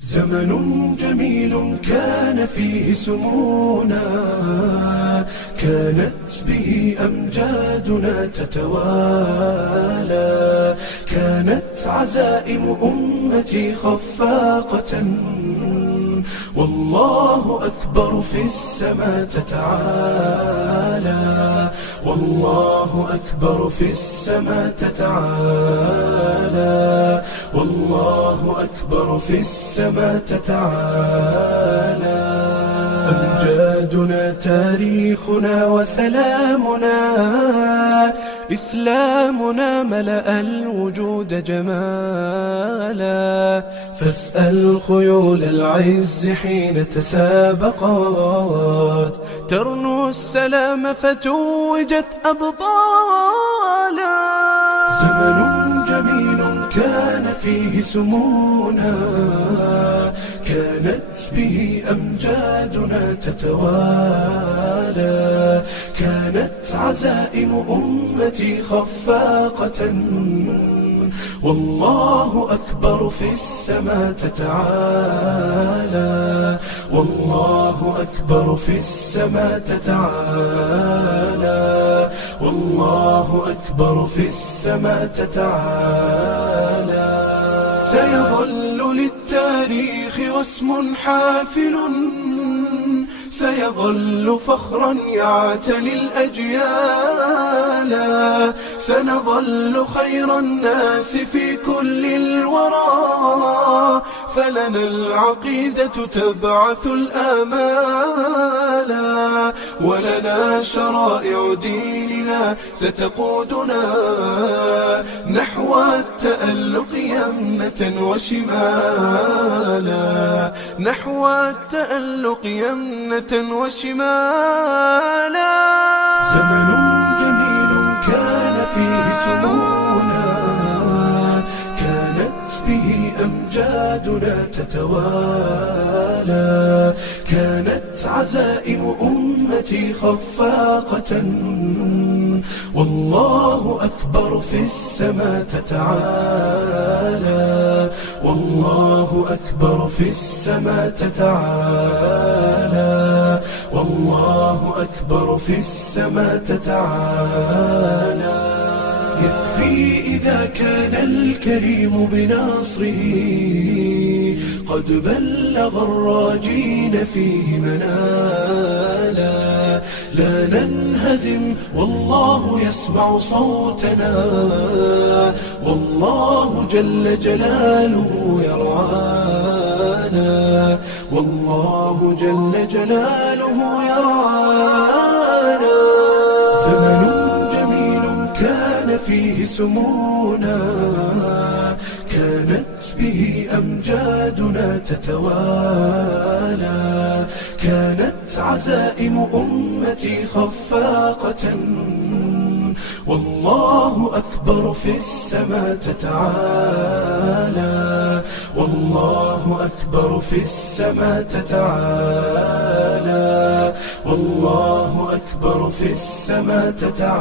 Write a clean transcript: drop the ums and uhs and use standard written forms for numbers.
زمن جميل كان فيه سمونا، كانت به أمجادنا تتوالى، كانت عزائم أمتي خفاقة، والله أكبر في السماء تتعالى، والله أكبر في السماء تتعالى، والله أكبر في السماء تتعالى. أمجادنا تاريخنا وسلامنا، إسلامنا ملأ الوجود جمالا، فاسأل خيول العز حين تسابقت، ترنو السلام فتوجت أبطالا. زمن جميل كان فيه سمونا، كانت به أمجادنا تتوالى، كانت عزائم أمتي خفاقة، والله أكبر في السماء تتعالى، والله أكبر في السماء تتعالى، والله أكبر في السماء تتعالى. سيظل للتاريخ واسم حافل، سيظل فخرا يعتلي الأجيال، سنظل خير الناس في كل الورى، فلنا العقيدة تبعث الآمال، ولنا شرائع ديننا ستقودنا نحو التألق يمنة وشمالا، نحو التألق يمنة وشمالا. زمن جميل كان فيه سمونا، كانت به أمجادنا تتوالى، كانت عزائم أمتي خفاقة، والله أكبر في السماء تتعالى، والله أكبر في السماء تتعالى، والله أكبر في السماء تتعالى. يكفي إذا كان الكريم بنصره قد بلغ الراجين فيه منالا، لا ننهزم والله يسمع صوتنا، والله جل جلاله يرعانا، والله جل جلاله يرعانا. زمن جميل كان فيه سمونا، كانت به أمجادنا تتوالى، كانت عزائم أمتي خفاقة، والله أكبر في السماء تتعالى، والله أكبر في السماء تتعالى، والله أكبر في السماء تتعالى.